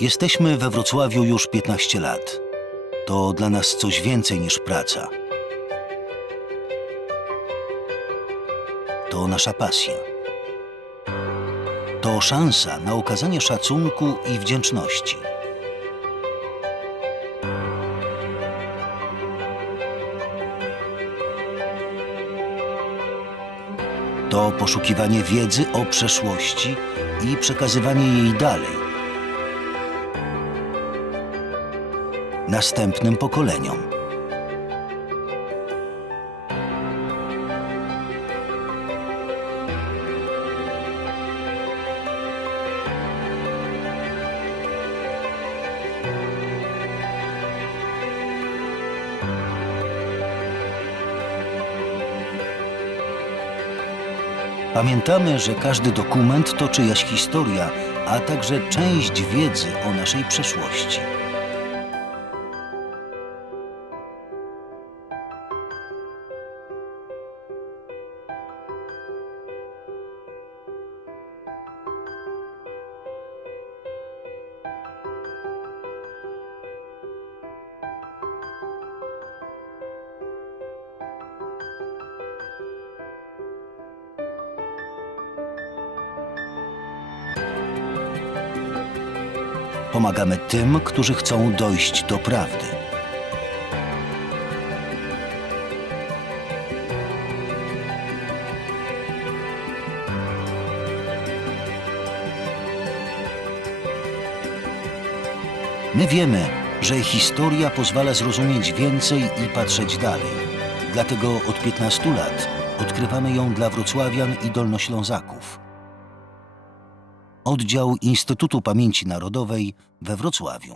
Jesteśmy we Wrocławiu już 15 lat. To dla nas coś więcej niż praca. To nasza pasja. To szansa na okazanie szacunku i wdzięczności. To poszukiwanie wiedzy o przeszłości i przekazywanie jej dalej. Następnym pokoleniom. Pamiętamy, że każdy dokument to czyjaś historia, a także część wiedzy o naszej przeszłości. Pomagamy tym, którzy chcą dojść do prawdy. My wiemy, że historia pozwala zrozumieć więcej i patrzeć dalej. Dlatego od 15 lat odkrywamy ją dla wrocławian i dolnoślązaków. Oddział Instytutu Pamięci Narodowej we Wrocławiu.